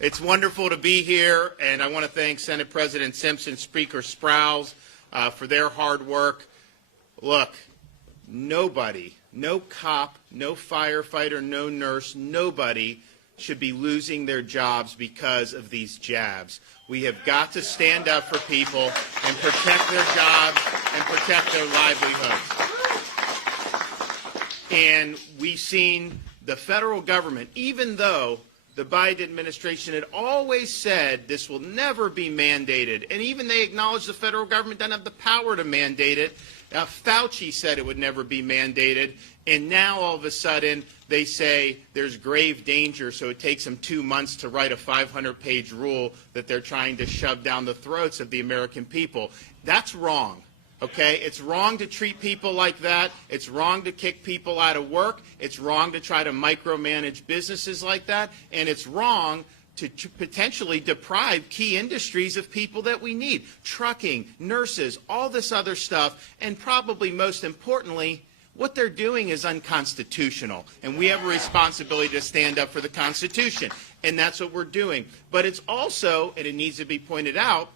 It's wonderful to be here, and I want to thank Senate President Simpson, Speaker Sprouse, for their hard work. Look, nobody, no cop, no firefighter, no nurse, nobody should be losing their jobs because of these jabs. We have got to stand up for people and protect their jobs and protect their livelihoods. And we've seen the federal government, even though the Biden administration had always said this will never be mandated, and even they acknowledged the federal government doesn't have the power to mandate it. Fauci said it would never be mandated, and now all of a sudden they say there's grave danger, so it takes them 2 months to write a 500-page rule that they're trying to shove down the throats of the American people. That's wrong. Okay, it's wrong to treat people like that. It's wrong to kick people out of work. It's wrong to try to micromanage businesses like that. And it's wrong to potentially deprive key industries of people that we need. Trucking, nurses, all this other stuff. And probably most importantly, what they're doing is unconstitutional. And we have a responsibility to stand up for the Constitution. And that's what we're doing. But it's also, and it needs to be pointed out,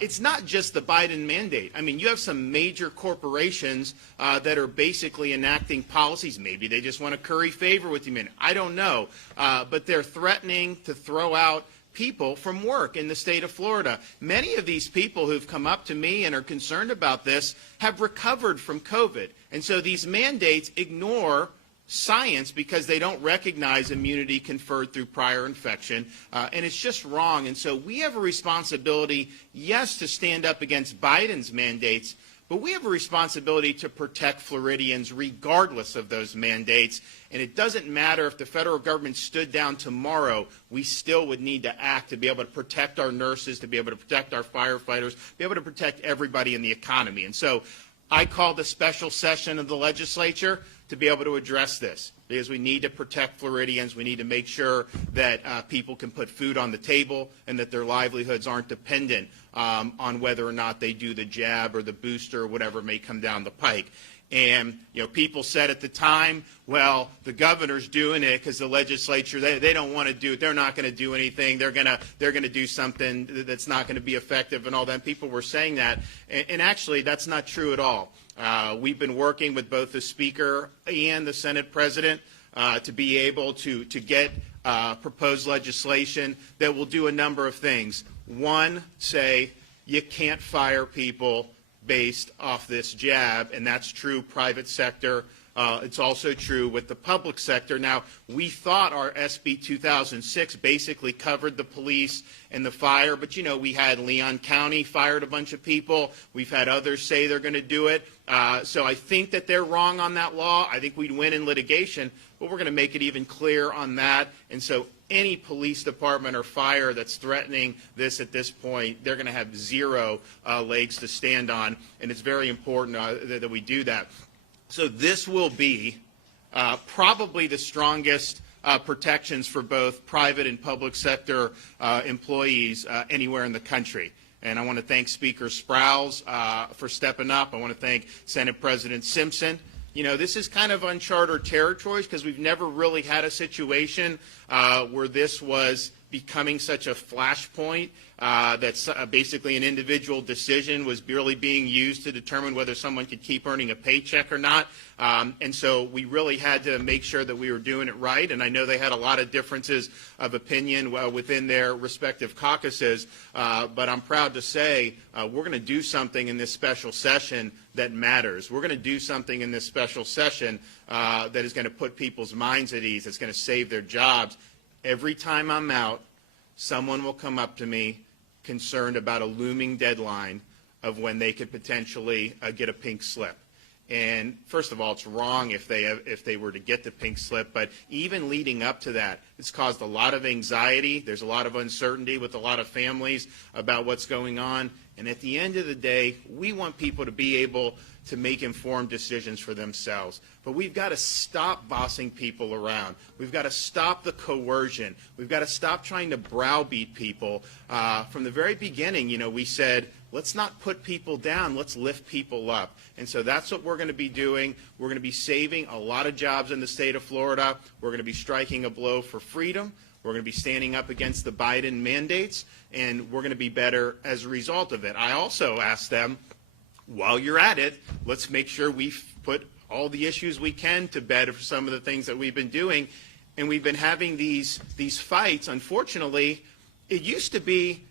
it's not just the Biden mandate. I mean, you have some major corporations that are basically enacting policies. Maybe they just want to curry favor with you. I don't know. But they're threatening to throw out people from work in the state of Florida. Many of these people who've come up to me and are concerned about this have recovered from COVID. And so these mandates ignore science because they don't recognize immunity conferred through prior infection, and it's just wrong. And so we have a responsibility, yes, to stand up against Biden's mandates, but we have a responsibility to protect Floridians regardless of those mandates. And it doesn't matter if the federal government stood down tomorrow, we still would need to act to be able to protect our nurses, to be able to protect our firefighters, be able to protect everybody in the economy. And so I called a special session of the legislature to be able to address this, because we need to protect Floridians. We need to make sure that people can put food on the table and that their livelihoods aren't dependent on whether or not they do the jab or the booster or whatever may come down the pike. And, you know, people said at the time, well, the governor's doing it because the legislature, they don't want to do it. They're not going to do anything. They're going to do something that's not going to be effective and all that. And people were saying that. And actually, that's not true at all. We've been working with both the Speaker and the Senate President to be able to get proposed legislation that will do a number of things. One, say you can't fire people based off this jab, and that's true private sector. It's also true with the public sector. Now, we thought our SB 2006 basically covered the police and the fire, but, you know, we had Leon County fired a bunch of people. We've had others say they're going to do it. So I think that they're wrong on that law. I think we'd win in litigation, but we're going to make it even clear on that. And so any police department or fire that's threatening this at this point, they're going to have zero legs to stand on, and it's very important that we do that. So this will be probably the strongest protections for both private and public sector employees anywhere in the country. And I want to thank Speaker Sprouse for stepping up. I want to thank Senate President Simpson. You know, this is kind of uncharted territory because we've never really had a situation where this was becoming such a flashpoint that's basically an individual decision was barely being used to determine whether someone could keep earning a paycheck or not. And so we really had to make sure that we were doing it right. And I know they had a lot of differences of opinion within their respective caucuses. But I'm proud to say we're going to do something in this special session that matters. We're going to do something in this special session that is going to put people's minds at ease. It's going to save their jobs. Every time I'm out, someone will come up to me concerned about a looming deadline of when they could potentially get a pink slip. And first of all, it's wrong if they were to get the pink slip, but even leading up to that, it's caused a lot of anxiety. There's a lot of uncertainty with a lot of families about what's going on. And at the end of the day, we want people to be able to make informed decisions for themselves. But we've got to stop bossing people around. We've got to stop the coercion. We've got to stop trying to browbeat people. From the very beginning, you know, we said, let's not put people down, let's lift people up. And so that's what we're going to be doing. We're going to be saving a lot of jobs in the state of Florida. We're going to be striking a blow for freedom. We're going to be standing up against the Biden mandates, and we're going to be better as a result of it. I also asked them, while you're at it, let's make sure we put all the issues we can to bed for some of the things that we've been doing. And we've been having these fights. Unfortunately, it used to be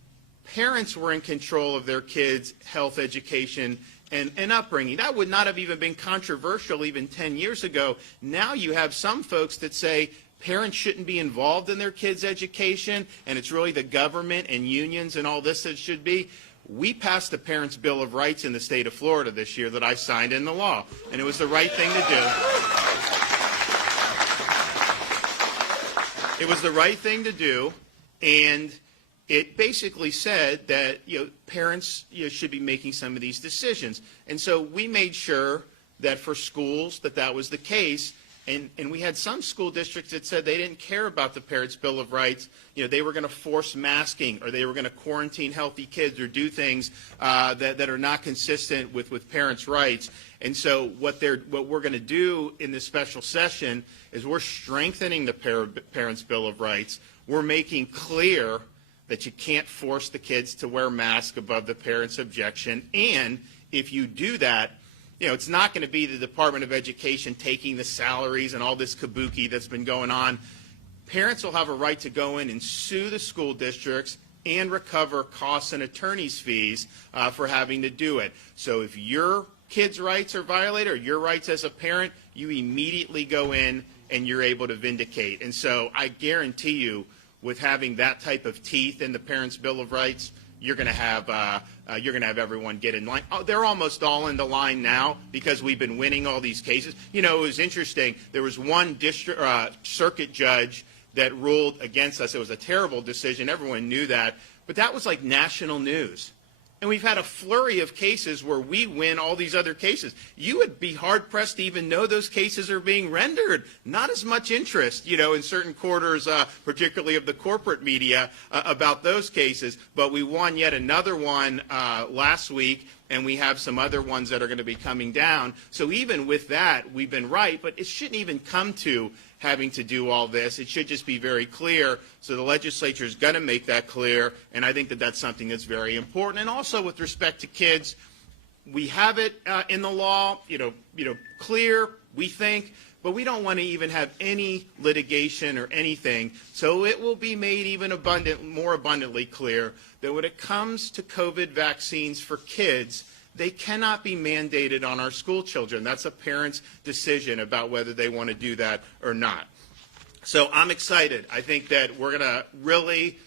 parents were in control of their kids' health, education, and upbringing. That would not have even been controversial even 10 years ago. Now you have some folks that say parents shouldn't be involved in their kids' education, and it's really the government and unions and all this that should be. We passed the Parents' Bill of Rights in the state of Florida this year that I signed into law, and it was the right thing to do. It was the right thing to do, and it basically said that parents should be making some of these decisions. And so we made sure that for schools that was the case. And we had some school districts that said they didn't care about the Parents' Bill of Rights. They were going to force masking, or they were going to quarantine healthy kids, or do things that are not consistent with parents' rights. And so what we're going to do in this special session is we're strengthening the Parents' Bill of Rights. We're making clear that you can't force the kids to wear masks above the parents' objection. And if you do that, it's not going to be the Department of Education taking the salaries and all this kabuki that's been going on. Parents will have a right to go in and sue the school districts and recover costs and attorney's fees for having to do it. So if your kids' rights are violated, or your rights as a parent, you immediately go in and you're able to vindicate. And so I guarantee you, with having that type of teeth in the Parents' Bill of Rights, you're going to have everyone get in line. Oh, they're almost all in the line now because we've been winning all these cases. It was interesting. There was one circuit judge that ruled against us. It was a terrible decision. Everyone knew that. But that was like national news. And we've had a flurry of cases where we win all these other cases. You would be hard-pressed to even know those cases are being rendered. Not as much interest, in certain quarters, particularly of the corporate media, about those cases. But we won yet another one last week, and we have some other ones that are going to be coming down. So even with that, we've been right, but it shouldn't even come to having to do all this. It should just be very clear. So the legislature is going to make that clear, and I think that that's something that's very important. And also with respect to kids, we have it in the law, clear, we think, but we don't want to even have any litigation or anything. So it will be made even more abundantly clear that when it comes to COVID vaccines for kids, they cannot be mandated on our school children. That's a parent's decision about whether they want to do that or not. So I'm excited. I think that we're going to really,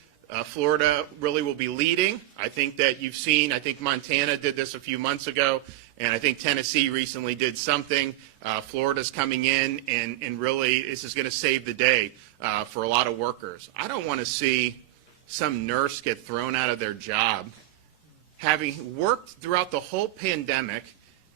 Florida really will be leading. I think that you've seen, I think Montana did this a few months ago, and I think Tennessee recently did something. Florida's coming in, and really this is going to save the day for a lot of workers. I don't want to see some nurse get thrown out of their job, having worked throughout the whole pandemic,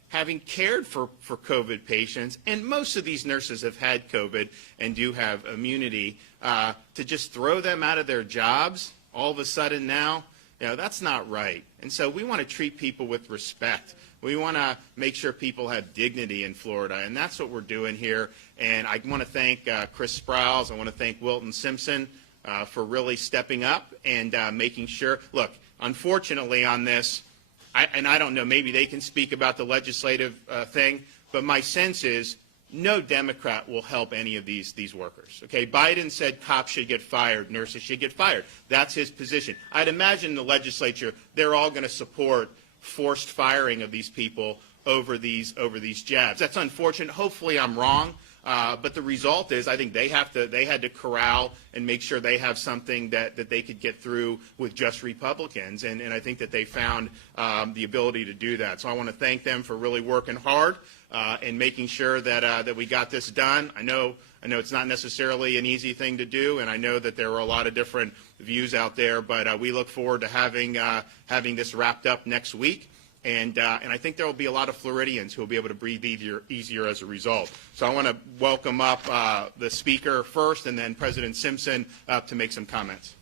having cared for COVID patients, and most of these nurses have had COVID and do have immunity, to just throw them out of their jobs all of a sudden now, that's not right. And so we want to treat people with respect. We want to make sure people have dignity in Florida, and that's what we're doing here. And I want to thank Chris Sprouse. I want to thank Wilton Simpson for really stepping up and making sure. Look, unfortunately on this, I don't know, maybe they can speak about the legislative thing, but my sense is no Democrat will help any of these workers. Okay, Biden said cops should get fired, nurses should get fired. That's his position. I'd imagine the legislature, they're all going to support forced firing of these people over these jabs. That's unfortunate. Hopefully I'm wrong. But the result is I think they had to corral and make sure they have something that they could get through with just Republicans. And I think that they found the ability to do that. So I want to thank them for really working hard and making sure that we got this done. I know it's not necessarily an easy thing to do, and I know that there are a lot of different views out there, but we look forward to having this wrapped up next week. And I think there will be a lot of Floridians who will be able to breathe easier as a result. So I want to welcome up the speaker first, and then President Simpson to make some comments.